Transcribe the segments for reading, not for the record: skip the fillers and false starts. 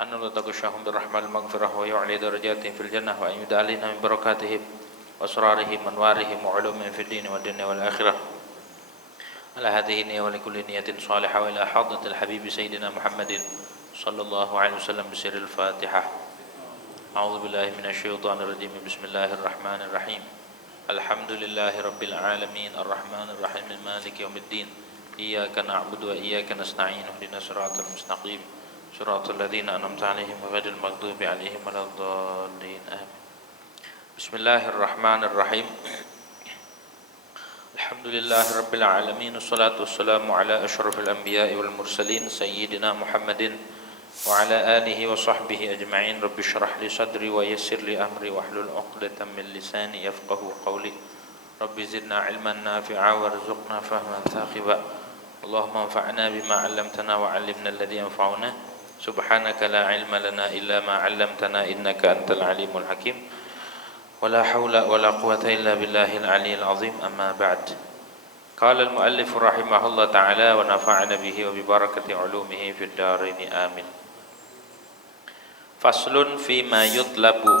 أن نلتقشهم بالرحمة المغفرة ويعلي درجاتهم في الجنة وأن يدالنا من بركاتهم وأسرارهم وأنوارهم وعلومهم في الدين والدنيا والآخرة. على هذه النية ولكل نية صالحة وإلى حضرة الحبيب سيدنا محمد صلى الله عليه وسلم بسر الفاتحة. أعوذ بالله من الشيطان الرجيم. بسم الله الرحمن الرحيم. الحمد لله رب العالمين الرحمن الرحيم مالك يوم الدين. إياك نعبد وإياك نستعين اهدنا الصراط المستقيم صراط الذين أنعمت عليهم غير المغضوب عليهم ولا الضالين آمين. بسم الله الرحمن الرحيم. الحمد لله رب العالمين والصلاة والسلام على أشرف الأنبياء والمرسلين سيدنا محمد وعلى آله وصحبه أجمعين. رب اشرح لي صدري ويسر لي أمري واحلل عقدة من لساني يفقه قولي. رب زدنا علما نافعا وارزقنا فهما ثاقبا. اللهم انفعنا بما علمتنا وعلمنا الذي ينفعنا. سبحانك لا علم لنا إلا ما علمتنا إنك أنت العليم الحكيم. ولا حول ولا قوة إلا بالله العلي العظيم. أما بعد. قال المؤلف رحمه الله تعالى ونفعنا به وببركة علومه في الدارين آمين. Faslun fima yutlabu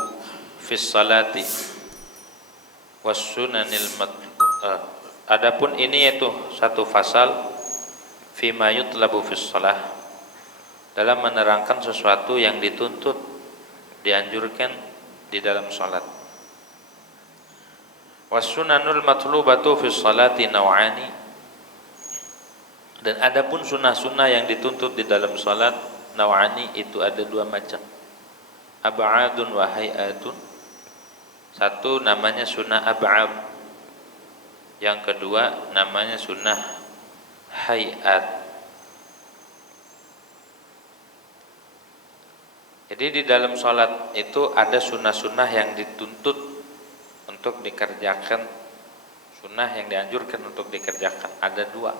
fis salati was sunanil adapun ini yaitu satu fasal fima yutlabu fis salah, dalam menerangkan sesuatu yang dituntut, dianjurkan di dalam salat. Was sunanul matlubatu fis salati naw'ani, dan adapun sunnah-sunnah yang dituntut di dalam salat naw'ani itu ada dua macam. Ab'adun wa hay'atun. Satu namanya sunnah ab'ad, yang kedua namanya sunnah hay'at. Jadi di dalam sholat itu ada sunnah-sunnah yang dituntut untuk dikerjakan, sunnah yang dianjurkan untuk dikerjakan. Ada dua,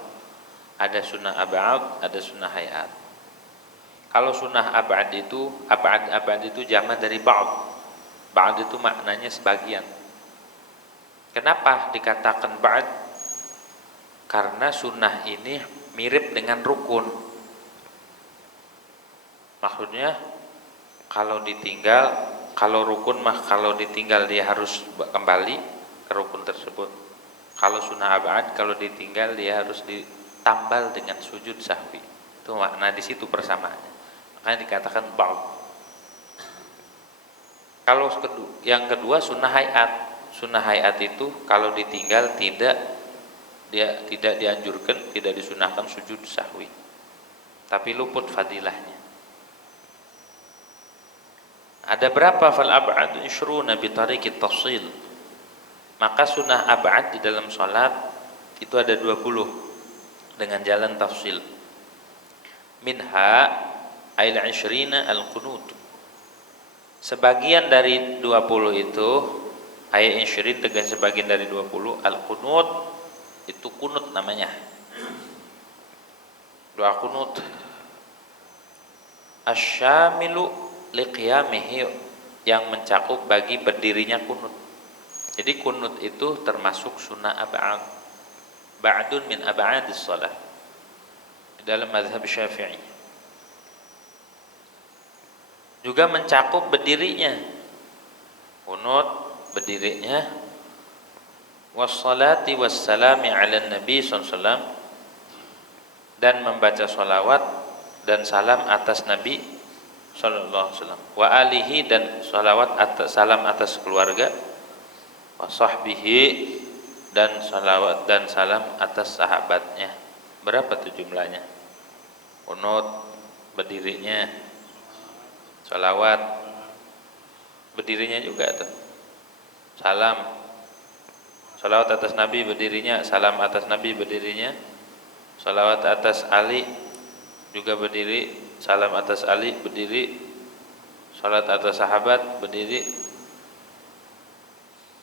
ada sunnah ab'ad, ada sunnah hay'at. Kalau sunnah ab'ad itu jama' dari ba'd. Ba'd itu maknanya sebagian. Kenapa dikatakan ba'd? Karena sunnah ini mirip dengan rukun. Maksudnya kalau rukun kalau ditinggal dia harus kembali ke rukun tersebut. Kalau sunnah ab'ad kalau ditinggal dia harus ditambal dengan sujud sahwi. Itu makna di situ persamaannya. Makanya dikatakan ba'd. Kalau yang kedua sunnah hayat. Sunnah hayat itu kalau ditinggal tidak dianjurkan, tidak disunahkan sujud sahwi, tapi luput fadilahnya. Ada berapa? Fal ab'ad ishruna bi tariqit tafsil. Maka sunnah ab'ad di dalam salat itu ada 20 dengan jalan tafsil. Minha ail 20 al-qunut. Sebagian dari 20 itu ayat 20 tegas sebagian dari 20 al-qunut itu kunut namanya. Doa kunut asyamilu liqiyamihi, yang mencakup bagi berdirinya kunut. Jadi kunut itu termasuk sunnah ab'ad. Ba'dun min ab'adis shalah di dalam mazhab Syafi'i. Juga mencakup berdirinya, kunut berdirinya, wassalati wassalami ala nabi sallallahu, dan membaca salawat dan salam atas nabi sallallahu alaihi wasallam, wa alihi, dan salawat atas salam atas keluarga, wa sahbihi, dan salawat dan salam atas sahabatnya. Berapa tuh jumlahnya? Kunut berdirinya, salawat berdirinya juga tuh, salawat atas Nabi berdirinya, salam atas Nabi berdirinya, salawat atas Ali juga berdiri, salam atas Ali berdiri, salat atas sahabat berdiri,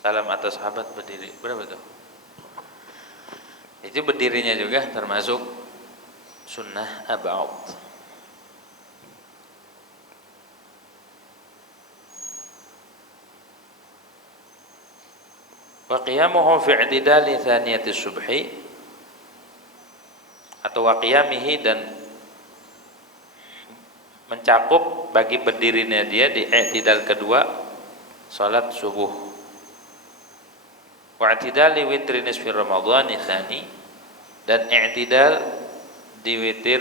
salam atas sahabat berdiri. Berapa tuh? Itu berdirinya juga termasuk sunnah ab'ad. Wa qiyamuhu fi i'tidali thaniyati subhi, atau wa qiyamihi, dan mencakup bagi berdirinya dia di i'tidal kedua salat subuh. Wa i'tidal li witri nisfi Ramadan tsani, dan i'tidal di witir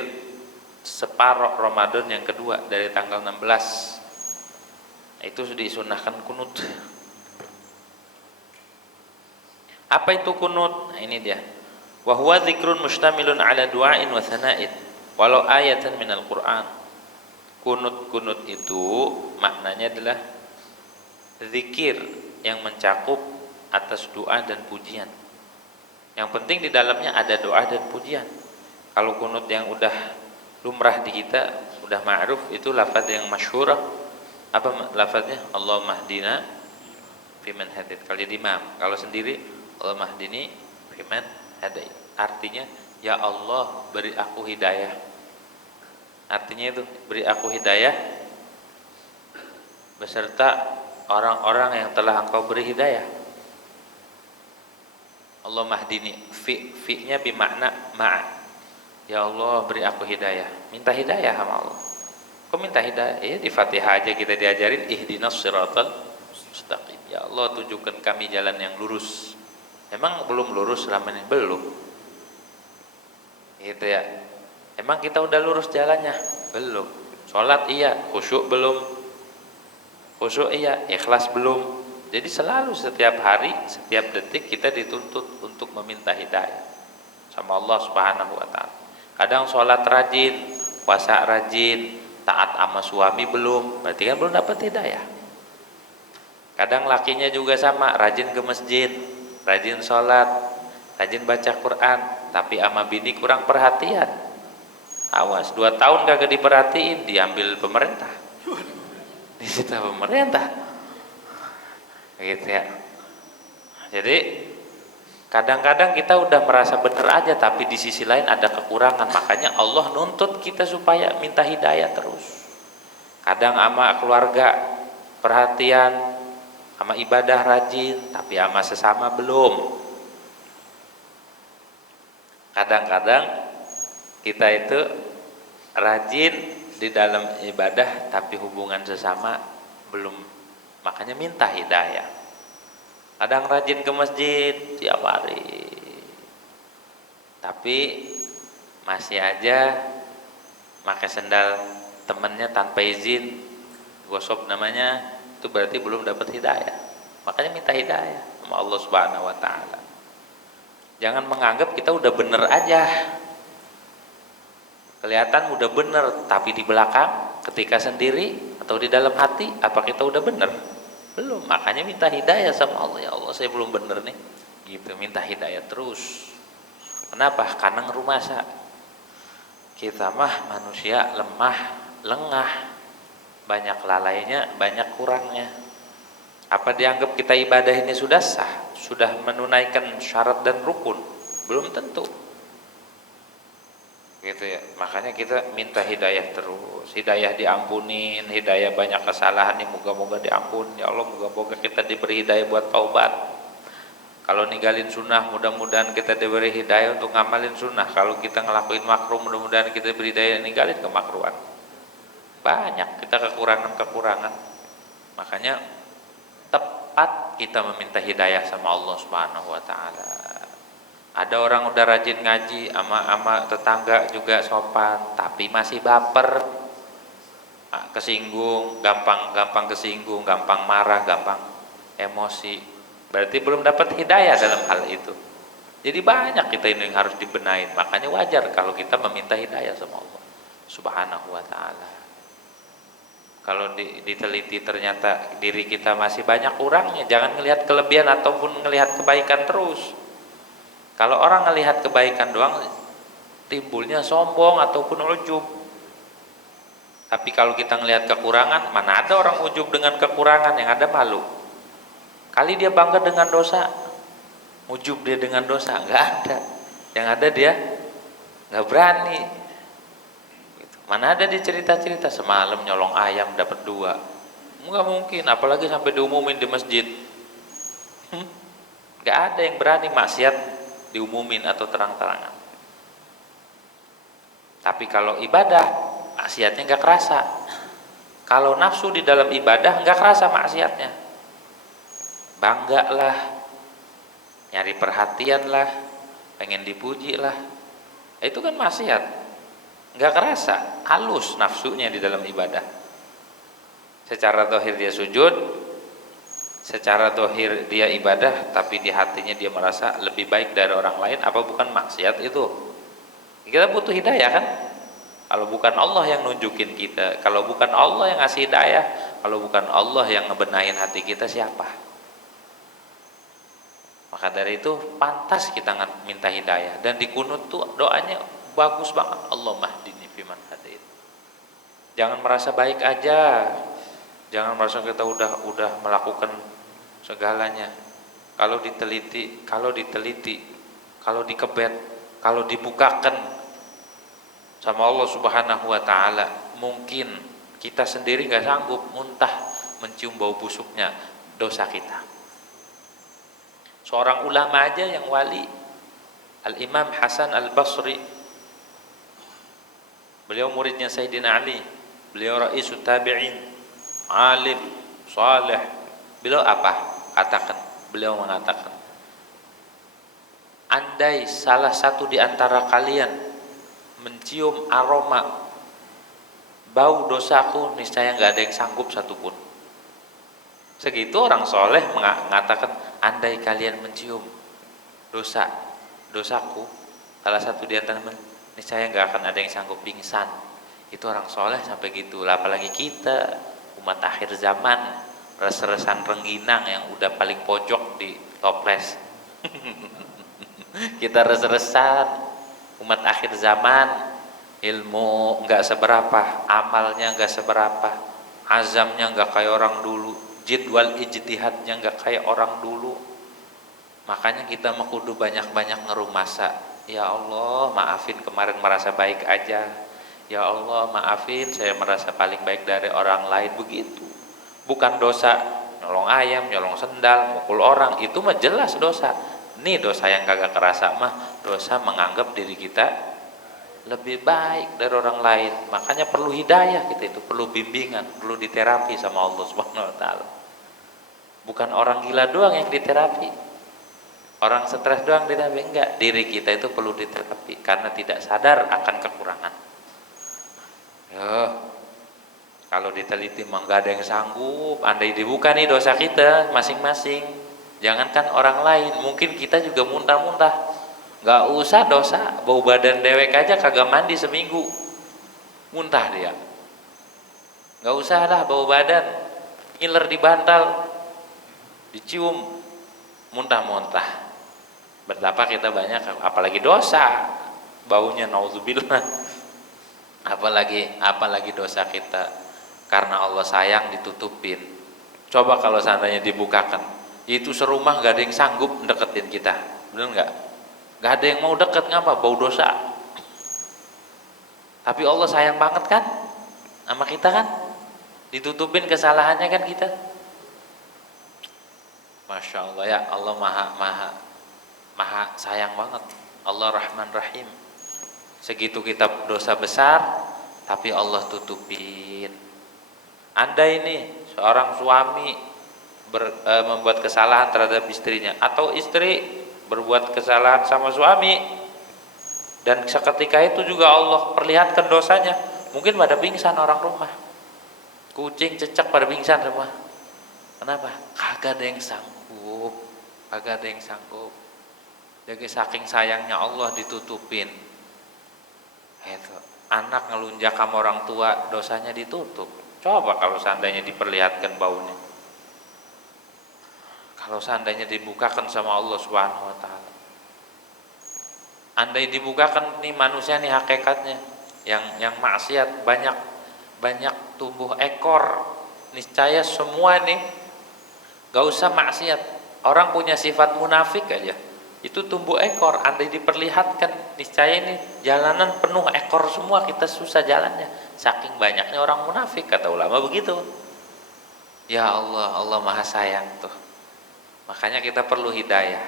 separuh Ramadan yang kedua dari tanggal 16. Itu disunahkan kunut. Apa itu kunut? Nah, ini dia. Wa huwa dzikrun mustamilun ala du'ain wa thana'in walau ayatan minal Qur'an. Kunut itu maknanya adalah zikir yang mencakup atas doa dan pujian. Yang penting di dalamnya ada doa dan pujian. Kalau kunut yang udah lumrah di kita, udah ma'ruf, itu lafaz yang masyhur. Apa lafaznya? Allahumma hdina fiman hadait. Kalau jadi imam, kalau sendiri Allahumma hdini fiman hadait. Artinya, ya Allah beri aku hidayah. Artinya itu, beri aku hidayah beserta orang-orang yang telah Engkau beri hidayah. Allahumma hdini, fi'nya bimakna ma'a. Ya Allah beri aku hidayah. Minta hidayah sama Allah. Kok minta hidayah? Ya di Fatihah aja kita diajarin ihdinas siratal mustaqim. Ya Allah tunjukkan kami jalan yang lurus. Emang belum lurus selama ini? Belum. Gitu ya. Emang kita udah lurus jalannya? Belum. Sholat iya, khusyuk belum. Khusyuk iya, ikhlas belum. Jadi selalu setiap hari, setiap detik kita dituntut untuk meminta hidayah sama Allah Subhanahu wa taala. Kadang sholat rajin, puasa rajin, taat sama suami belum, berarti kan belum dapat hidayah. Kadang lakinya juga sama, rajin ke masjid, rajin sholat, rajin baca Quran, tapi sama bini kurang perhatian. Awas, 2 tahun kagak diperhatiin, diambil pemerintah, disita pemerintah, gitu ya. Jadi kadang-kadang kita udah merasa benar aja, tapi di sisi lain ada kekurangan. Makanya Allah nuntut kita supaya minta hidayah terus. Kadang sama keluarga perhatian, sama ibadah rajin, tapi sama sesama belum. Kadang-kadang kita itu rajin di dalam ibadah, tapi hubungan sesama belum. Makanya minta hidayah. Kadang rajin ke masjid tiap hari, tapi masih aja pakai sendal temennya tanpa izin, gosok namanya, itu berarti belum dapat hidayah. Makanya minta hidayah sama Allah Subhanahu wa taala. Jangan menganggap kita udah bener aja, kelihatan udah bener, tapi di belakang ketika sendiri atau di dalam hati apa kita udah bener? Belum. Makanya minta hidayah sama Allah. Ya Allah saya belum bener nih, gitu, minta hidayah terus. Kenapa? Karena ngerumasa kita mah manusia lemah, lengah, banyak lalainya, banyak kurangnya. Apa dianggap kita ibadah ini sudah sah, sudah menunaikan syarat dan rukun? Belum tentu, gitu ya. Makanya kita minta hidayah terus, hidayah diampunin, hidayah banyak kesalahan nih, moga-moga diampun ya Allah, moga-moga kita diberi hidayah buat taubat. Kalau ninggalin sunnah, mudah-mudahan kita diberi hidayah untuk ngamalin sunnah. Kalau kita ngelakuin makruh, mudah-mudahan kita diberi hidayah ninggalin kemakruhan. Banyak kita kekurangan-kekurangan. Makanya tepat kita meminta hidayah sama Allah Subhanahu wa taala. Ada orang udah rajin ngaji, ama tetangga juga sopan, tapi masih baper, kesinggung, gampang kesinggung, gampang marah, gampang emosi. Berarti belum dapat hidayah dalam hal itu. Jadi banyak kita ini yang harus dibenahin. Makanya wajar kalau kita meminta hidayah sama Allah Subhanahu wa taala. Kalau diteliti ternyata diri kita masih banyak kurangnya, jangan ngelihat kelebihan ataupun ngelihat kebaikan terus. Kalau orang ngelihat kebaikan doang, timbulnya sombong ataupun ujub. Tapi kalau kita ngelihat kekurangan, mana ada orang ujub dengan kekurangan, yang ada malu. Kali dia bangga dengan dosa, ujub dia dengan dosa, nggak ada. Yang ada dia nggak berani. Gitu. Mana ada dia cerita-cerita semalam nyolong ayam dapat 2. Nggak mungkin, apalagi sampai diumumin di masjid. Nggak ada yang berani maksiat diumumin atau terang-terangan. Tapi kalau ibadah, maksiatnya nggak kerasa. Kalau nafsu di dalam ibadah nggak kerasa maksiatnya. Bangga lah, nyari perhatian lah, pengen dipuji lah. Itu kan maksiat. Nggak kerasa, halus nafsunya di dalam ibadah. Secara zahir dia sujud, secara zahir dia ibadah, tapi di hatinya dia merasa lebih baik dari orang lain. Apa bukan maksiat itu? Kita butuh hidayah kan? Kalau bukan Allah yang nunjukin kita, kalau bukan Allah yang ngasih hidayah, kalau bukan Allah yang ngebenahin hati kita, siapa? Maka dari itu pantas kita minta hidayah. Dan di kunut tuh doanya bagus banget. Allahumma hdini fiman hadait. Jangan merasa baik aja. Jangan merasa kita udah melakukan segalanya. Kalau diteliti, kalau dikebet, kalau dibukakan sama Allah Subhanahu wa taala, mungkin kita sendiri nggak sanggup muntah mencium bau busuknya dosa kita. Seorang ulama aja yang wali, Al-Imam Hasan Al-Basri, beliau muridnya Sayyidina Ali, beliau raisut tabi'in, alim, saleh. Beliau apa? Beliau mengatakan, andai salah satu di antara kalian mencium aroma bau dosaku, niscaya nggak ada yang sanggup satupun. Segitu orang soleh mengatakan, andai kalian mencium dosaku, salah satu di antara, niscaya nggak akan ada yang sanggup pingsan. Itu orang soleh sampai gitu. Apalagi kita umat akhir zaman, res-resan rengginang yang udah paling pojok di toples. Kita res-resan umat akhir zaman, ilmu nggak seberapa, amalnya nggak seberapa, azamnya nggak kayak orang dulu, jadwal ijtihadnya nggak kayak orang dulu. Makanya kita mah kudu banyak-banyak ngeruh masa. Ya Allah, maafin kemarin merasa baik aja. Ya Allah, maafin saya merasa paling baik dari orang lain. Begitu. Bukan dosa nyolong ayam, nyolong sendal, mukul orang, itu mah jelas dosa. Ini dosa yang kagak kerasa mah dosa menganggap diri kita lebih baik dari orang lain. Makanya perlu hidayah kita itu, perlu bimbingan, perlu diterapi sama Allah Subhanahu wa taala. Bukan orang gila doang yang diterapi, orang stres doang diterapi, enggak. Diri kita itu perlu diterapi karena tidak sadar akan kekurangan. Kalau diteliti mah enggak ada yang sanggup. Andai dibuka nih dosa kita masing-masing, jangankan orang lain, mungkin kita juga muntah-muntah. Gak usah dosa, bau badan dewek aja kagak mandi seminggu, muntah dia. Gak usah lah bau badan, ngiler di bantal, dicium, muntah-muntah. Betapa kita banyak, apalagi dosa, baunya naudzubillah. Apalagi dosa kita, karena Allah sayang ditutupin. Coba kalau seandainya dibukakan, itu serumah gak ada yang sanggup deketin kita, bener nggak? Gak ada yang mau deket, ngapa? Bau dosa. Tapi Allah sayang banget kan sama kita kan, ditutupin kesalahannya kan kita. Masya Allah ya, Allah maha sayang banget. Allah Rahman Rahim. Segitu kita dosa besar, tapi Allah tutupin. Andai ini seorang suami membuat kesalahan terhadap istrinya, atau istri berbuat kesalahan sama suami, dan seketika itu juga Allah perlihatkan dosanya, mungkin pada pingsan orang rumah, kucing cecak pada pingsan semua. Kenapa? Kagak ada yang sanggup, jadi saking sayangnya Allah ditutupin. Itu anak ngelunjak sama orang tua, dosanya ditutup. Coba kalau seandainya diperlihatkan baunya, kalau seandainya dibukakan sama Allah Subhanahu wa taala. Andai dibukakan nih manusia nih hakikatnya, yang maksiat banyak tumbuh ekor, niscaya semua nih gak usah maksiat. Orang punya sifat munafik aja, itu tumbuh ekor. Andai diperlihatkan, niscaya ini jalanan penuh ekor semua, kita susah jalannya, saking banyaknya orang munafik, kata ulama begitu. Ya Allah, Allah maha sayang tuh. Makanya kita perlu hidayah,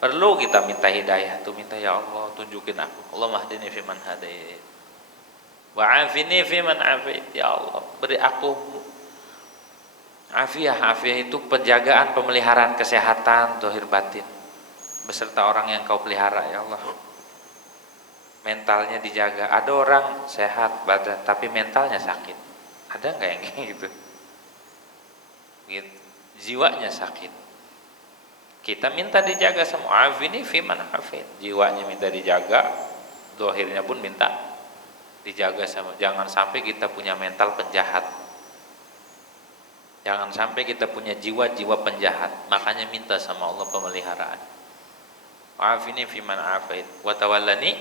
perlu kita minta hidayah tuh, minta ya Allah tunjukin aku. Allahumma hdini fiman hadait wa afini fiman afait. Ya Allah, beri aku Afiah itu penjagaan, pemeliharaan kesehatan zahir batin beserta orang yang kau pelihara ya Allah. Mentalnya dijaga. Ada orang sehat badan tapi mentalnya sakit. Ada nggak yang kayak gitu? Gitu. Jiwanya sakit. Kita minta dijaga semua. Afini fiman afin. Jiwanya minta dijaga, zahirnya pun minta dijaga sama. Jangan sampai kita punya mental penjahat. Jangan sampai kita punya jiwa-jiwa penjahat. Makanya minta sama Allah pemeliharaan. Afini fiman afin wa tawallani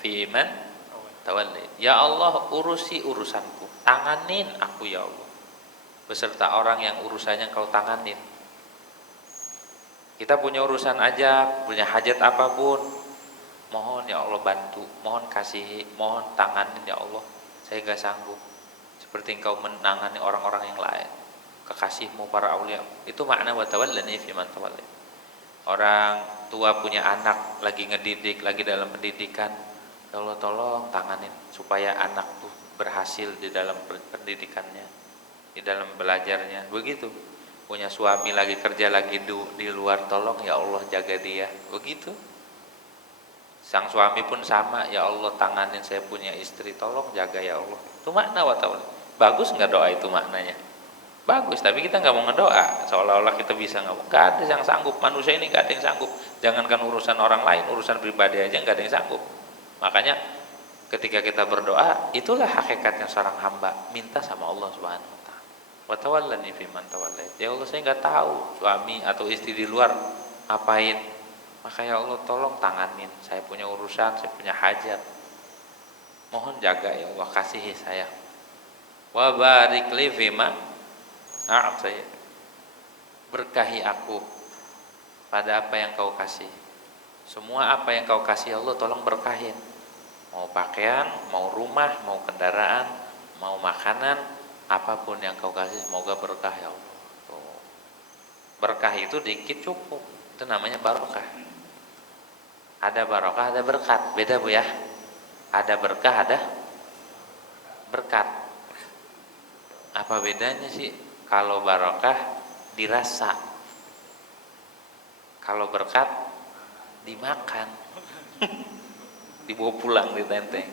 fiman tawallait. Ya Allah, urusi urusanku. Tanganin aku ya Allah. Beserta orang yang urusannya kau tanganin. Kita punya urusan aja, punya hajat apapun, mohon ya Allah bantu, mohon kasihi, mohon tanganin ya Allah. Saya gak sanggup. Seperti engkau menangani orang-orang yang lain, kekasihmu para aulia. Itu makna wa tawallani fiman tawallait. Orang tua punya anak lagi ngedidik, lagi dalam pendidikan, ya Allah tolong tanganin supaya anak tuh berhasil di dalam pendidikannya, di dalam belajarnya. Begitu. Punya suami lagi kerja lagi di luar, tolong ya Allah jaga dia. Begitu. Sang suami pun sama, ya Allah tanganin saya punya istri, tolong jaga ya Allah. Itu makna wa ta'ala. Bagus nggak doa itu maknanya? Bagus, tapi kita nggak mau ngedoa seolah-olah kita bisa. Nggak ada yang sanggup. Manusia ini nggak ada yang sanggup. Jangankan urusan orang lain, urusan pribadi aja nggak ada yang sanggup. Makanya ketika kita berdoa, itulah hakikatnya seorang hamba, minta sama Allah Subhanahu wa taala. Wa tawallani fiman tawallait. Ya Allah, saya enggak tahu suami atau istri di luar apain. Maka ya Allah tolong tanganin. Saya punya urusan, saya punya hajat. Mohon jaga ya Allah, kasihi saya. Wa barik li fima saya. Berkahi aku pada apa yang kau kasih. Semua apa yang kau kasih Allah tolong berkahin. Mau pakaian, mau rumah, mau kendaraan, mau makanan, apapun yang kau kasih semoga berkah ya Allah. Berkah itu dikit cukup. Itu namanya barokah. Ada barokah, ada berkat. Beda Bu ya. Ada berkah, ada berkat. Apa bedanya sih? Kalau barokah dirasa. Kalau berkat dimakan. Dibawa pulang ditenteng.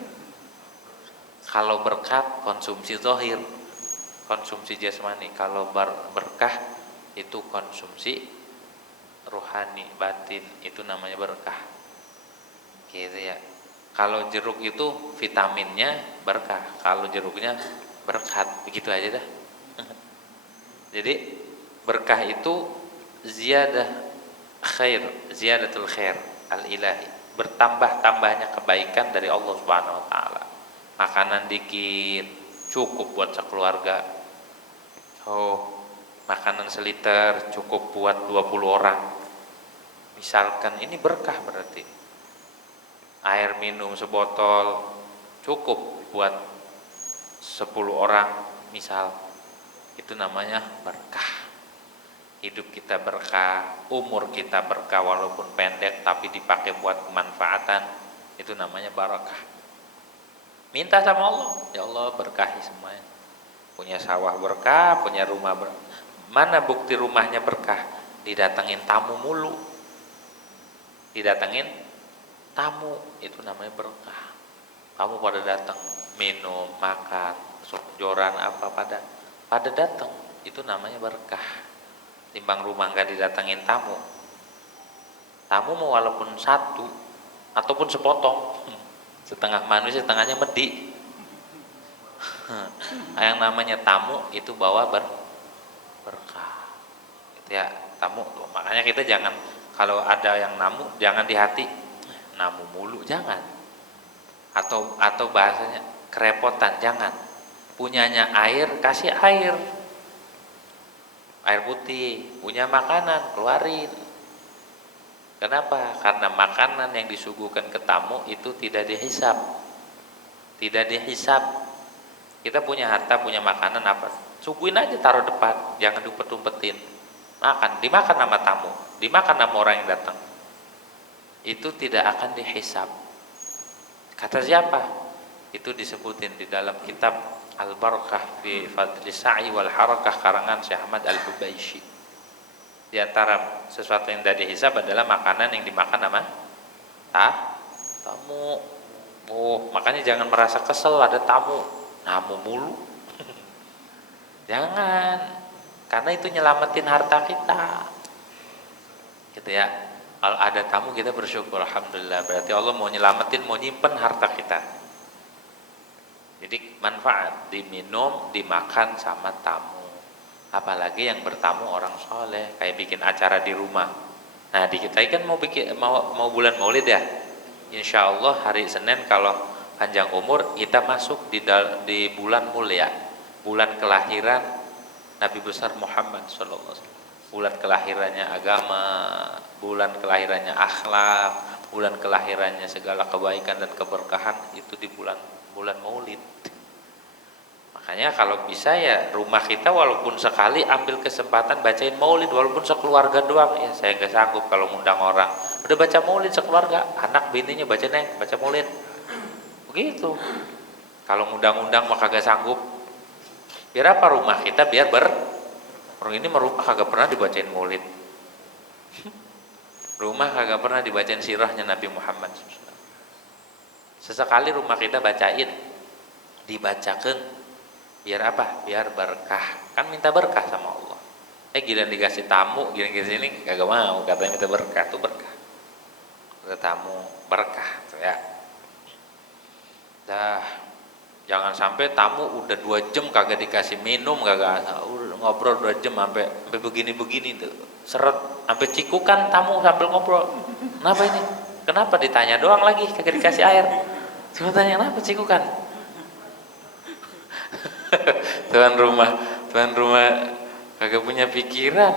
Kalau berkat konsumsi zahir, konsumsi jasmani. Kalau berkah itu konsumsi rohani, batin. Itu namanya berkah. Gitu ya. Kalau jeruk itu vitaminnya berkah, kalau jeruknya berkat. Begitu aja dah. Jadi berkah itu ziyadah khair, ziyadatul khair al-ilahi, bertambah-tambahnya kebaikan dari Allah Subhanahu wa taala. Makanan dikit cukup buat sekeluarga. Oh, makanan seliter cukup buat 20 orang. Misalkan ini berkah berarti. Air minum sebotol cukup buat 10 orang misal. Itu namanya berkah. Hidup kita berkah, umur kita berkah walaupun pendek tapi dipakai buat kemanfaatan. Itu namanya barakah. Minta sama Allah, ya Allah berkahi semuanya. Punya sawah berkah, punya rumah berkah. Mana bukti rumahnya berkah? Didatengin tamu mulu. Didatengin tamu, itu namanya berkah. Kamu pada datang, minum, makan, joran apa pada datang, itu namanya berkah. Timbang rumah nggak didatengin tamu. Tamu mau walaupun satu ataupun sepotong, setengah manusia setengahnya medi. Yang namanya tamu itu bawa berkah. Gitu ya, tamu. Makanya kita jangan, kalau ada yang namu jangan di hati, namu mulu, jangan. Atau bahasanya kerepotan, jangan. Punyanya air, kasih air putih. Punya makanan, keluarin. Kenapa? Karena makanan yang disuguhkan ke tamu itu tidak dihisab. Tidak dihisab. Kita punya harta, punya makanan apa? Suguhin aja, taruh depan, jangan diumpet-umpetin. Makan, dimakan sama tamu, dimakan sama orang yang datang. Itu tidak akan dihisab. Kata siapa? Itu disebutin di dalam kitab Al-Barakah fi Fadli Sa'i wal Harakah karangan Syekh Ahmad Al-Hubayshi. Di antara sesuatu yang tidak dihisab adalah makanan yang dimakan sama tamu. Oh, makanya jangan merasa kesel ada tamu mulu. Jangan, karena itu nyelamatin harta kita. Gitu ya. Kalau ada tamu kita bersyukur, alhamdulillah, berarti Allah mau nyelamatin, mau nyimpen harta kita. Jadi manfaat diminum, dimakan sama tamu. Apalagi yang bertamu orang soleh, kayak bikin acara di rumah. Nah di kita kan mau bulan Maulid ya. Insya Allah hari Senin kalau panjang umur kita masuk di bulan mulia, bulan kelahiran Nabi besar Muhammad SAW, bulan kelahirannya agama, bulan kelahirannya akhlak, bulan kelahirannya segala kebaikan dan keberkahan itu di bulan Maulid. Makanya kalau bisa ya rumah kita walaupun sekali ambil kesempatan bacain Maulid walaupun sekeluarga doang. Ya saya nggak sanggup kalau ngundang orang. Udah baca Maulid sekeluarga, anak bininya baca Maulid. Begitu. Kalau ngundang-undang mah kagak sanggup. Biar apa rumah kita biar orang ini rumah kagak pernah dibacain Maulid. Rumah kagak pernah dibacain sirahnya Nabi Muhammad SAW. Sesekali rumah kita bacain, dibacakan, biar apa? Biar berkah. Kan minta berkah sama Allah. Giliran dikasih tamu, gini sini kagak mau, katanya minta berkah, tuh berkah. Ke tamu berkah, tuh ya. Dah, jangan sampai tamu udah 2 jam kagak dikasih minum, kagak udah ngobrol 2 jam sampai begini-begini tuh. Seret, sampai cikukan tamu sambil ngobrol. Kenapa ini? Kenapa ditanya doang lagi kagak dikasih air? Cuma tanya kenapa cikukan? Tuan rumah kagak punya pikiran,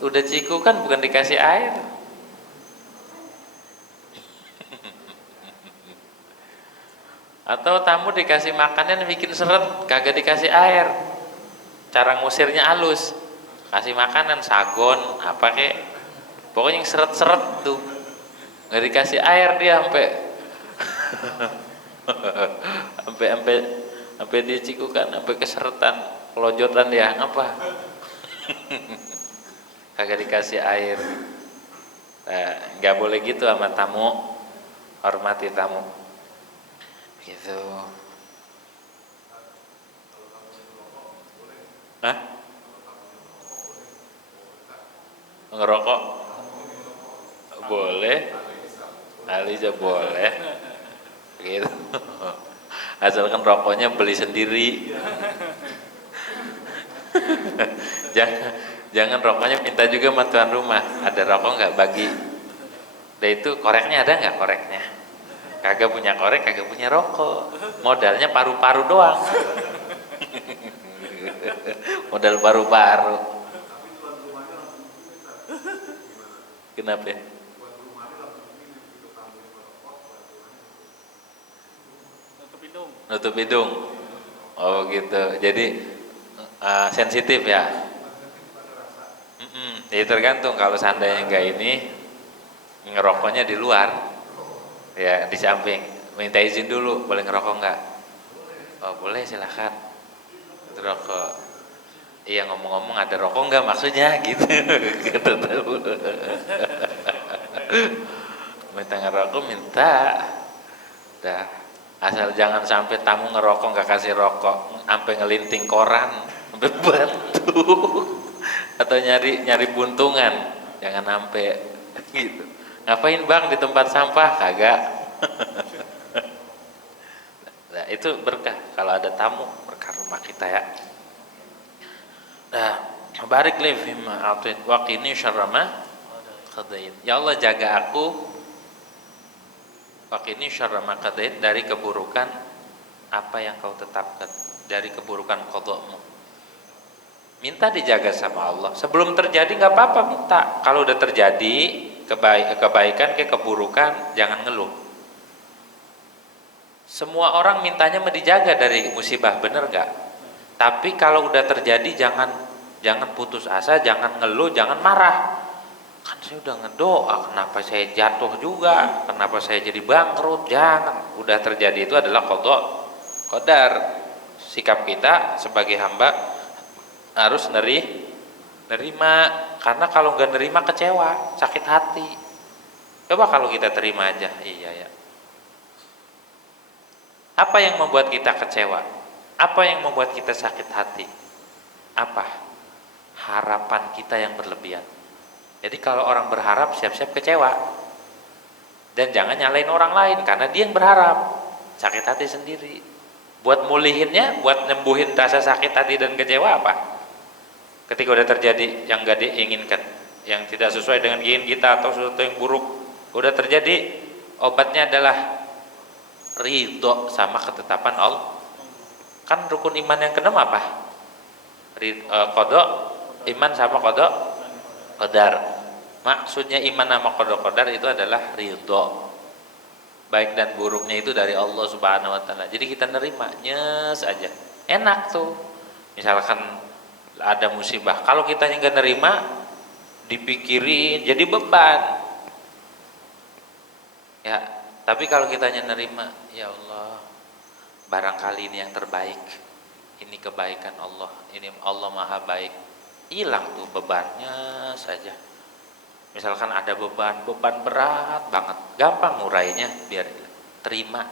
udah cikukan bukan dikasih air. Atau tamu dikasih makanan bikin seret, kagak dikasih air. Cara ngusirnya halus, kasih makanan sagon apa kek, pokoknya yang seret-seret tuh, nggak dikasih air dia sampai dicikukan, sampai keseretan, kelojotan dia apa? Kagak dikasih air. Nah, nggak boleh gitu sama tamu, hormati tamu. Gitu. Hah? Ngerokok? Boleh. Alisa boleh. Gitu. Asalkan rokoknya beli sendiri. jangan rokoknya minta juga sama tuan rumah. Ada rokok nggak bagi? Dan itu koreknya ada nggak koreknya? Kagak punya korek, kagak punya rokok. Modalnya paru-paru doang. Modal paru-paru. Kenapa ya? Nutup hidung. Oh gitu. Jadi sensitif ya. Jadi tergantung kalau seandainya enggak ini ngerokoknya di luar. Ya di samping. Minta izin dulu, boleh ngerokok enggak? Oh boleh, silakan. Rokok. Iya ngomong-ngomong ada rokok enggak maksudnya gitu. Minta ngerokok minta. Dah. Asal jangan sampai tamu ngerokok nggak kasih rokok, sampai ngelinting koran, sampai batu, atau nyari buntungan, jangan sampai gitu. Ngapain bang di tempat sampah? Kagak. Nah itu berkah kalau ada tamu, berkah rumah kita ya. Nah, barik li fima atit waqini syarrama qadain. Ya Allah jaga aku waqini syarrama qadain dari keburukan apa yang kau tetapkan, dari keburukan qada'mu. Minta dijaga sama Allah. Sebelum terjadi nggak apa-apa minta. Kalau udah terjadi kebaikan ke keburukan jangan ngeluh. Semua orang mintanya dijaga dari musibah, bener nggak? Tapi kalau udah terjadi jangan putus asa, jangan ngeluh, jangan marah. Kan saya udah ngedoa, kenapa saya jatuh juga, kenapa saya jadi bangkrut? Jangan. Udah terjadi itu adalah qada, qadar. sikap kita sebagai hamba harus nerima, karena kalau nggak nerima kecewa, sakit hati. Coba kalau kita terima aja, iya ya. Apa yang membuat kita kecewa? Apa yang membuat kita sakit hati? Apa? Harapan kita yang berlebihan. Jadi kalau orang berharap, siap-siap kecewa. Dan jangan nyalain orang lain, karena dia yang berharap, sakit hati sendiri. Buat mulihinnya, buat nyembuhin rasa sakit hati dan kecewa apa? Ketika udah terjadi yang gak diinginkan, yang tidak sesuai dengan keinginan kita atau sesuatu yang buruk udah terjadi, obatnya adalah ridho sama ketetapan Allah. Kan rukun iman yang keenam apa? Qada, iman sama qadar. Maksudnya iman sama qadar itu adalah ridho, baik dan buruknya itu dari Allah Subhanahu wa taala. Jadi kita nerimanya saja, enak tuh. Misalkan ada musibah, kalau kita nggak nerima, dipikirin jadi beban ya. Tapi kalau kita nerima, ya Allah, barangkali ini yang terbaik, ini kebaikan Allah, ini Allah maha baik, hilang tuh bebannya saja. Misalkan ada beban berat banget, gampang ngurainya, biar terima.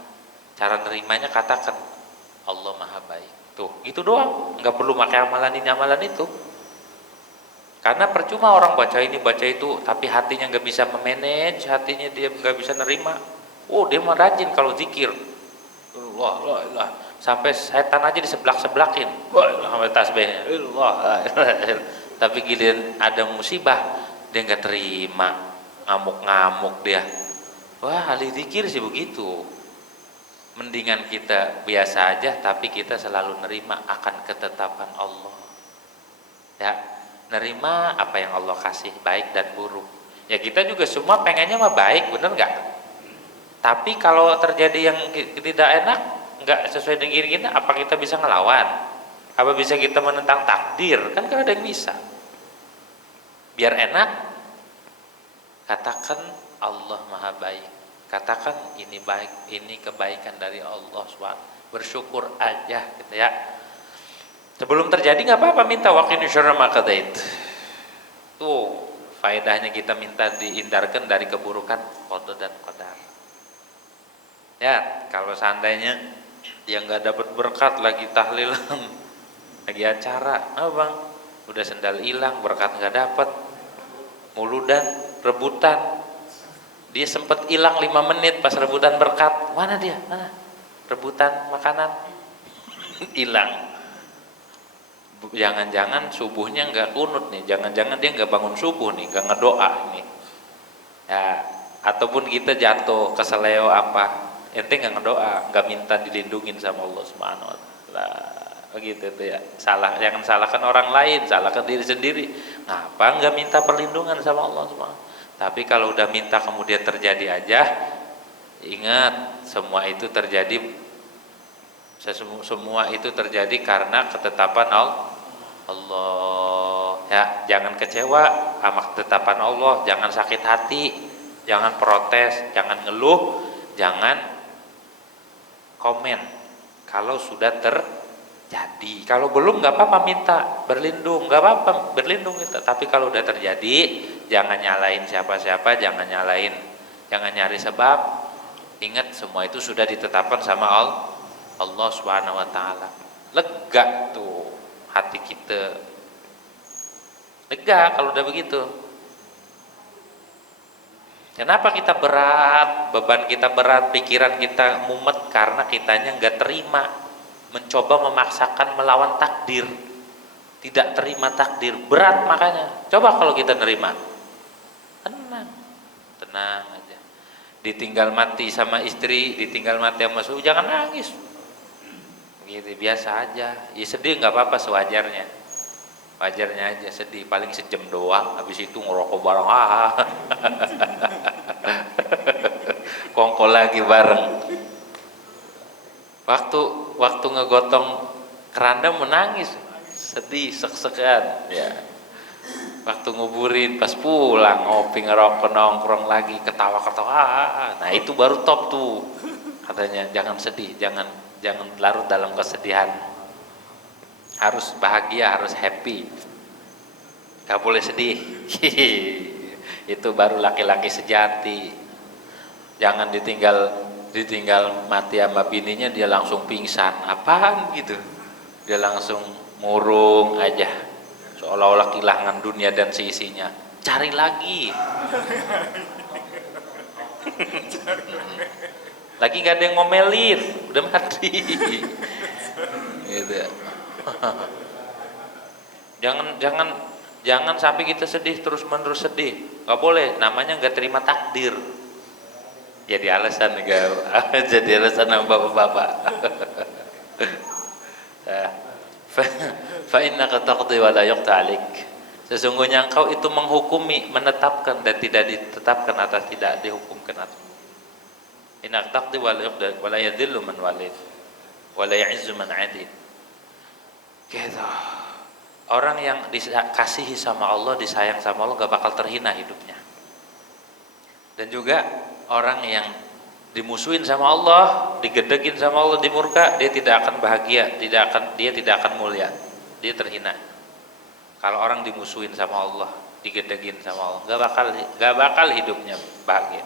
Cara nerimanya katakan Allah maha baik. Tuh, gitu doang, nggak perlu pakai amalan ini amalan itu. Karena percuma orang baca ini baca itu, tapi hatinya nggak bisa memanage, hatinya dia nggak bisa nerima. Oh, dia mah rajin kalau zikir, Allah, sampai setan aja diseblak-seblakin, sampai tasbihnya, Allah. Tapi giliran ada musibah, dia nggak terima, ngamuk-ngamuk dia. Wah, ahli zikir sih begitu. Mendingan kita biasa aja, tapi kita selalu nerima akan ketetapan Allah. Ya, nerima apa yang Allah kasih, baik dan buruk. Ya kita juga semua pengennya mah baik, bener nggak? Tapi kalau terjadi yang tidak enak, nggak sesuai dengan diri kita, apa kita bisa ngelawan? Apa bisa kita menentang takdir? Kan gak ada yang bisa. Biar enak, katakan Allah maha baik. Katakan ini baik, ini kebaikan dari Allah SWT. Bersyukur aja gitu ya. Sebelum terjadi nggak apa-apa minta waqini syarra ma qadait. Tuh faedahnya kita minta dihindarkan dari keburukan qada dan qadar. Ya, kalau seandainya dia nggak dapat berkat, lagi tahlilan, lagi acara, Bang, udah sendal hilang, berkat nggak dapat, muludan, rebutan. Dia sempat hilang 5 menit pas rebutan berkat. Mana dia? Mana? Rebutan makanan hilang. Jangan-jangan subuhnya nggak kunut nih. Jangan-jangan dia nggak bangun subuh nih, nggak ngedoa nih. Ya, ataupun kita jatuh keseleo apa, ente nggak ngedoa, nggak minta dilindungin sama Allah Subhanahu wa taala. Begitu tuh ya. Salah, jangan salahkan orang lain, salahkan diri sendiri. Ngapa nggak minta perlindungan sama Allah Subhanahu? Tapi kalau udah minta kemudian terjadi aja, ingat semua itu terjadi, semua itu terjadi karena ketetapan Allah. Ya, jangan kecewa sama ketetapan Allah, jangan sakit hati, jangan protes, jangan ngeluh, jangan komen kalau sudah terjadi. Kalau belum nggak apa-apa minta berlindung, nggak apa-apa berlindung kita. Tapi kalau udah terjadi, jangan nyalain siapa-siapa, jangan nyari sebab. Ingat semua itu sudah ditetapkan sama Allah Subhanahu wa taala. Lega tuh hati kita. Lega kalau udah begitu. Kenapa kita berat, beban kita berat, pikiran kita mumet? Karena kitanya nggak terima, mencoba memaksakan melawan takdir, tidak terima takdir, berat. Makanya coba kalau kita nerima, tenang aja. Ditinggal mati sama istri, ditinggal mati sama suami, jangan nangis, gitu, biasa aja. Ya sedih nggak apa-apa, sewajarnya, wajarnya aja sedih, paling sejam doang, habis itu ngerokok bareng, kongko lagi bareng. Waktu ngegotong keranda menangis, sedih, sek-sekan ya. Waktu nguburin, pas pulang ngopi, ngerokok, nongkrong lagi, ketawa-ketawa. Nah itu baru top tuh katanya. Jangan sedih, jangan larut dalam kesedihan. Harus bahagia, harus happy. Gak boleh sedih. Itu baru laki-laki sejati. Jangan ditinggal mati sama bininya dia langsung pingsan. Apaan gitu? Dia langsung murung aja. Seolah-olah kehilangan dunia dan seisinya. Cari lagi. Lagi gak ada yang ngomelin, udah mati. Gitu. Jangan sampai kita sedih terus menerus sedih. Gak boleh, namanya gak terima takdir. Jadi alasan jadi alasan sama bapak-bapak. Fa innaka taqdi wa la yuqta 'alaik. Sesungguhnya engkau itu menghukumi, menetapkan dan tidak ditetapkan atas, tidak dihukumkan atas. Innaka taqdi wa la yadhillu man walid wa la ya'izzu man 'adid. Gitu. Orang yang dikasihi sama Allah, disayang sama Allah, gak bakal terhina hidupnya. Dan juga orang yang dimusuhin sama Allah, digedegin sama Allah, dimurka, dia tidak akan bahagia, dia tidak akan mulia, dia terhina. Kalau orang dimusuhin sama Allah, digedegin sama Allah, gak bakal hidupnya bahagia.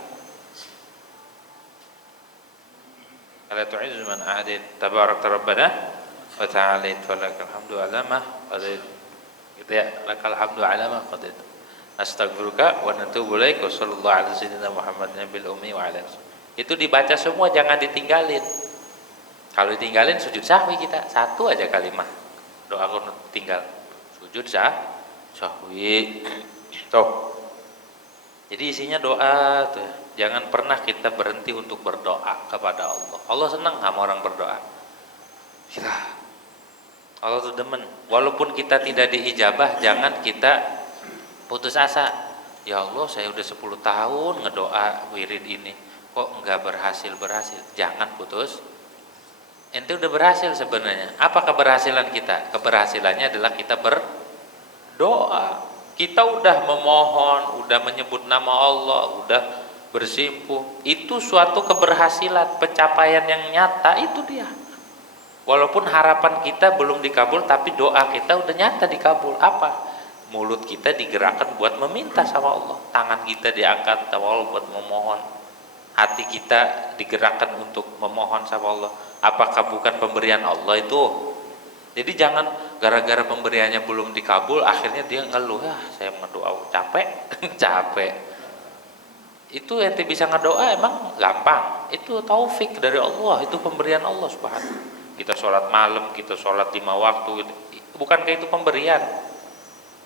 Ala tu'izzu man adid tabarak rabbana wa ta'ala walakal hamdu ala ma qadid. Gitu ya, lakal hamdu ala ma qadid. Astaghfiruka wa natubu ilaik wa sallallahu ala sayyidina Muhammadin bil ummi wa ala. Itu dibaca semua, jangan ditinggalin. Kalau ditinggalin sujud sahwi kita, satu aja kalimat doa kunut tinggal, sujud sahwi. Tuh. Jadi isinya doa tuh. Jangan pernah kita berhenti untuk berdoa kepada Allah. Allah senang sama orang berdoa. Allah tuh demen. Walaupun kita tidak diijabah, jangan kita putus asa. Ya Allah, saya udah 10 tahun ngedoa wirid ini, kok enggak berhasil. Jangan putus. Ente udah berhasil sebenarnya. Apa keberhasilan kita? Keberhasilannya adalah kita berdoa. Kita udah memohon, udah menyebut nama Allah, udah bersimpuh. Itu suatu keberhasilan, pencapaian yang nyata, itu dia. Walaupun harapan kita belum dikabul, tapi doa kita udah nyata dikabul. Apa? Mulut kita digerakkan buat meminta sama Allah, tangan kita diangkat sama Allah buat memohon, hati kita digerakkan untuk memohon sama Allah. Apakah bukan pemberian Allah itu? Jadi jangan gara-gara pemberiannya belum dikabul akhirnya dia ngeluh, saya ngedoa capek. Itu ente bisa ngedoa emang gampang, itu taufik dari Allah, itu pemberian Allah subhanahu. Kita sholat malam, kita sholat 5 waktu, bukankah itu pemberian?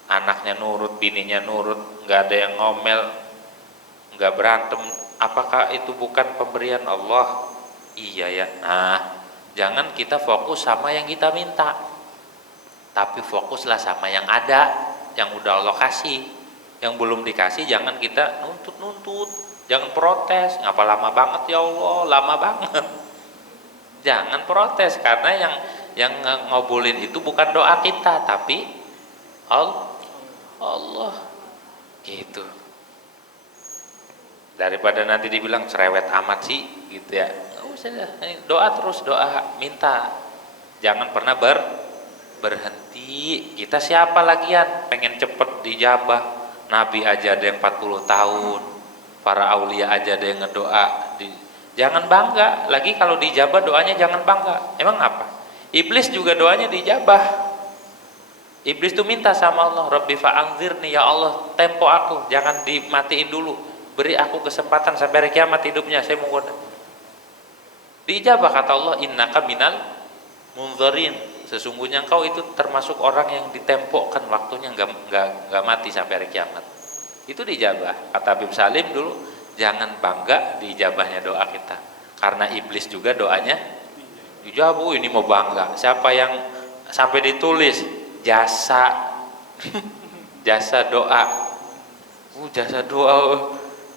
Anaknya nurut, bininya nurut, nggak ada yang ngomel, nggak berantem, apakah itu bukan pemberian Allah? Iya ya. Nah, jangan kita fokus sama yang kita minta, tapi fokuslah sama yang ada, yang udah Allah kasih. Yang belum dikasih jangan kita nuntut, jangan protes, ngapa lama banget ya Allah, lama banget. Jangan protes, karena yang ngabulin itu bukan doa kita, tapi Allah gitu. Daripada nanti dibilang cerewet amat sih gitu ya, nggak usah, doa terus, doa, minta, jangan pernah berhenti. Kita siapa lagian pengen cepet dijabah? Nabi aja ada yang 40 tahun, para aulia aja ada yang ngedoa. Jangan bangga lagi kalau dijabah doanya, jangan bangga. Emang apa? Iblis juga doanya dijabah. Iblis tuh minta sama Allah, Rabbi fa'anzirni, ya Allah tempo aku, jangan dimatiin dulu, beri aku kesempatan sampai hari kiamat hidupnya, saya mau goda. Dijabah kata Allah, innaka minal munzarin, sesungguhnya engkau itu termasuk orang yang ditempokkan waktunya, enggak mati sampai hari kiamat. Itu dijabah. Kata Habib Salim dulu, jangan bangga dijabahnya doa kita, karena iblis juga doanya dijabah. Ini mau bangga, siapa yang sampai ditulis jasa doa, jasa doa,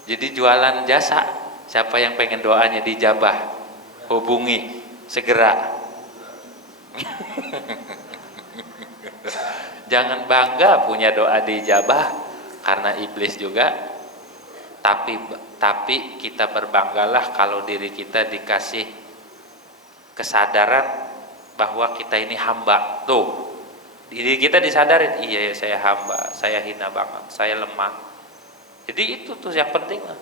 jadi jualan jasa. Siapa yang pengen doanya dijabah, hubungi segera. Jangan bangga punya doa dijabah, karena iblis juga. Tapi kita berbanggalah kalau diri kita dikasih kesadaran bahwa kita ini hamba. Tuh, Diri kita disadarin, iya ya saya hamba, saya hina banget, saya lemah. Jadi itu tuh yang penting lah.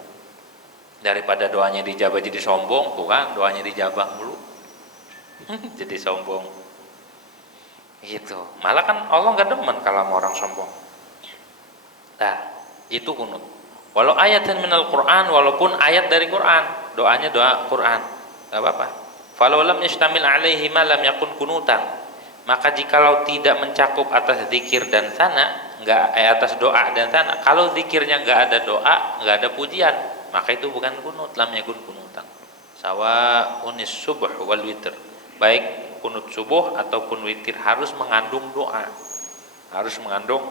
Daripada doanya dijabah jadi sombong, bukan doanya dijabah dulu. Jadi sombong. Gitu. Malah kan Allah nggak demen kalau sama orang sombong. Nah, itu kunut. Walau ayatan minal Quran, walaupun ayat dari Quran, doanya doa Quran, nggak apa-apa. Falau lam yashtamil alaihi ma lam yakun kunutan. Maka jikalau tidak mencakup atas zikir dan sana, enggak atas doa dan sana, kalau zikirnya enggak ada doa, enggak ada pujian, maka itu bukan kunut, lam yakun kunutan. Sawa unis subuh wal witr. Baik kunut subuh ataupun witir harus mengandung doa. Harus mengandung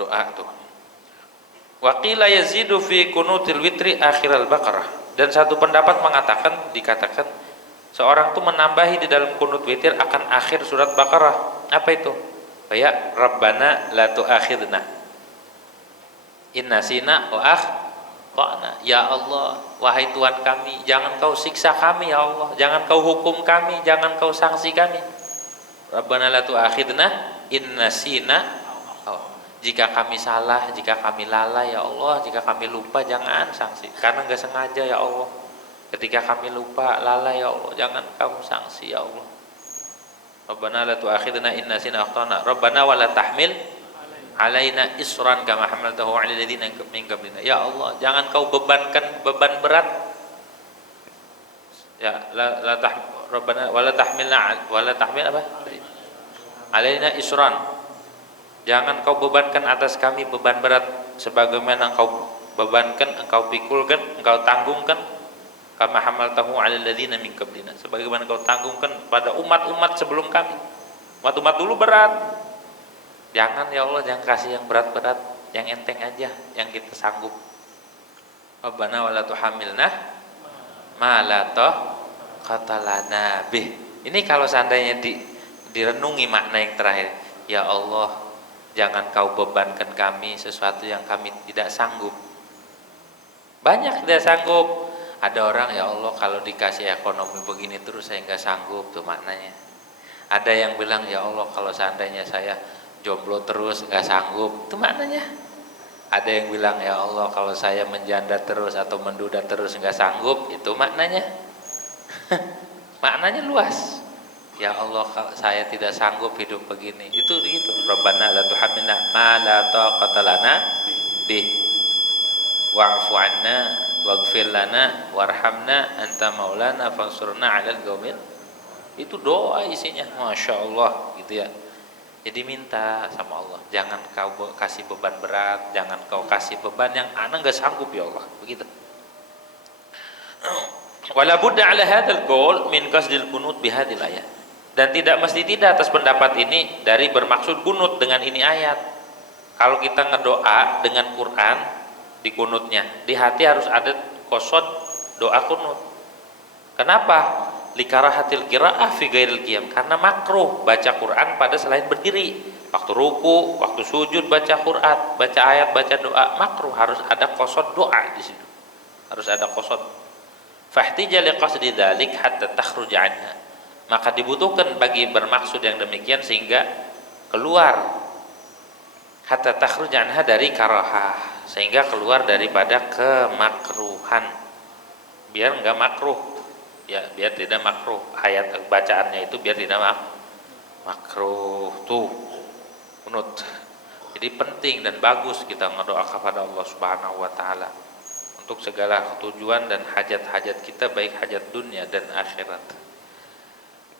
doa tuh. Wa qila yazidu fi kunutil witri akhir al-Baqarah. Dan satu pendapat mengatakan dikatakan seorang tuh menambahi di dalam kunut witir akan akhir surat Baqarah. Apa itu? Kayak Rabbana la tu'akhidna in nasina wa akhtana. Ya Allah, wahai Tuhan kami, jangan kau siksa kami ya Allah, jangan kau hukum kami, jangan kau sanksi kami. Rabbana la tu'akhidna in nasina. Jika kami salah, jika kami lalai ya Allah, jika kami lupa jangan sanksi, karena enggak sengaja ya Allah. Ketika kami lupa, lalai ya Allah, jangan kamu sanksi ya Allah. Rabbana la tu'akhidna in nasina akhtana. Rabbana wa la tahmil alaina isran kama hamaltahu 'alal ladzina min qablina. Ya Allah, jangan kau bebankan beban berat. Ya Rabbana wa la tahmilna wa la tahmil apa? Alaina isran. Jangan kau bebankan atas kami beban berat sebagaimana engkau bebankan, engkau pikulkan, engkau tanggungkan kama hamaltahu 'alal ladzina min qablina, sebagaimana kau tanggungkan pada umat-umat sebelum kami. Umat-umat dulu berat. Jangan ya Allah, jangan kasih yang berat-berat, yang enteng aja, yang kita sanggup. Rabbana wa la tuhamilna ma la taqata lana bih. Ini kalau seandainya direnungi makna yang terakhir. Ya Allah, jangan kau bebankan kami sesuatu yang kami tidak sanggup. Banyak tidak sanggup. Ada orang ya Allah kalau dikasih ekonomi begini terus saya nggak sanggup, tuh maknanya. Ada yang bilang ya Allah kalau seandainya saya jomblo terus nggak sanggup, itu maknanya. Ada yang bilang ya Allah kalau saya menjanda terus atau menduda terus nggak sanggup, itu maknanya. Maknanya luas. Ya Allah kalau saya tidak sanggup hidup begini, itu gitu. Rabbana la tuhammilna ma la taqata lana bih wa'fu 'anna waghfir lana warhamna anta maulana fansurna 'alal qaumil. Itu doa isinya, Masya Allah gitu ya. Jadi minta sama Allah, jangan kau kasih beban berat, jangan kau kasih beban yang ana enggak sanggup ya Allah, begitu. Wala budda 'ala hadzal qaul min qasdil qunut bihadhil ayat. Dan tidak mesti tidak atas pendapat ini dari bermaksud kunut dengan ini ayat. Kalau kita ngedoa dengan Quran di kunutnya, di hati harus ada qasad doa kunut. Kenapa? Likarahatil qiraah fi ghairil qiyam, karena makruh baca Quran pada selain berdiri. Waktu ruku, waktu sujud baca Quran, baca ayat, baca doa, makruh, harus ada qasad doa di situ. Harus ada qasad. Fahtija liqasdi dzalik hatta takhruja anha. Maka dibutuhkan bagi bermaksud yang demikian sehingga keluar hatta takhruja anha dari karahah, sehingga keluar daripada kemakruhan. Biar enggak makruh. Ya, biar tidak makruh. Ayat bacaannya itu biar tidak makruh tuh. Kunut. Jadi penting dan bagus kita berdoa kepada Allah Subhanahu wa taala untuk segala tujuan dan hajat-hajat kita, baik hajat dunia dan akhirat.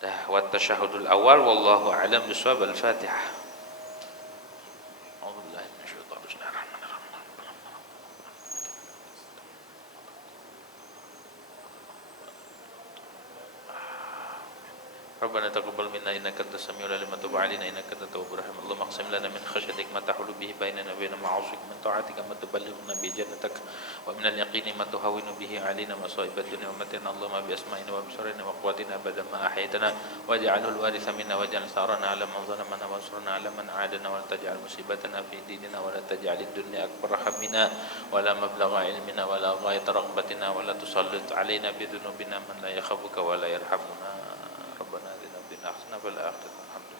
Dah wa tasyahudul awal wallahu a'lam bishawab. Al-Fatihah. A'udzubillahi minasyaitonir rajim. Rabbana taqabbal minna innaka antas samiul alim wa tub 'alaina innaka antat tawwabur rahim. Allahumma aqsim lana min khashyatik ma tahulu bihi bainana wa baina ma'asik, min ta'atika ma tuballighuna bi jannatak, wa min al-yaqini ma tuhawwinu bihi 'alaina masa'ib ad-dunya wa matina Allahumma bi asma'ina wa absarina wa quwwatina abadan ma ahyaytana waj'alhu al-waritha minna waj'al sarana 'ala man zalamana wa ansurna 'ala man 'adana wa la taj'al musibatana fi dinina wa la taj'al ad-dunya akbar hammina wa la mablagha 'ilmina wa la ghayata raghbatina wa la tusallit 'alaina bi dhunubina man la yakhafuka wa la yarhamuna. Rabbana atina fid dunya hasanah wa fil akhirati hasanah.